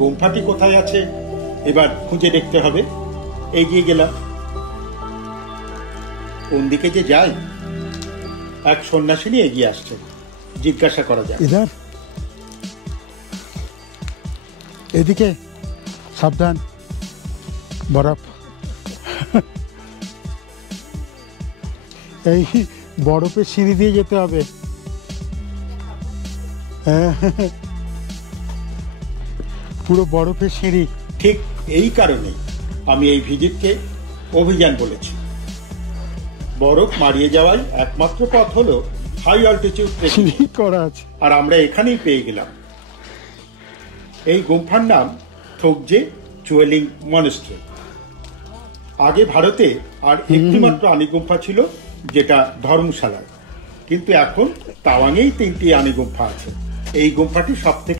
গুম্ফাটি কোথায় আছে এবার খুঁজে দেখতে হবে। এগিয়ে গেলাম। কোন দিকে যে যাই, এক সন্ন্যাসিনী এগিয়ে আসছে। জিজ্ঞাসা করা যায়। ইধার, এদিকে সাবধান, বরফ। এই বরফের সিঁড়ি দিয়ে যেতে হবে। পুরো বরফের সিঁড়ি। ঠিক এই কারণে আমি এই ভিজিটকে অভিযান বলেছি। বরফ মারিয়ে যাওয়াই একমাত্র পথ হলো হাই অল্টিটিউড ট্রেকিং করা আছে। আর আমরা এখানেই পেয়ে গেলাম। এই গুম্ফার নাম থোকজে চুয়েলিং মনেস্ট্রি। আগে ভারতে আর একটিমাত্র আনি গুম্ফা ছিল, যেটা ধর্মশালায়, কিন্তু এখন তাওয়াংয়েই 3টি আনি গুম্ফা আছে। এই গুম্ফাটি সবথেকে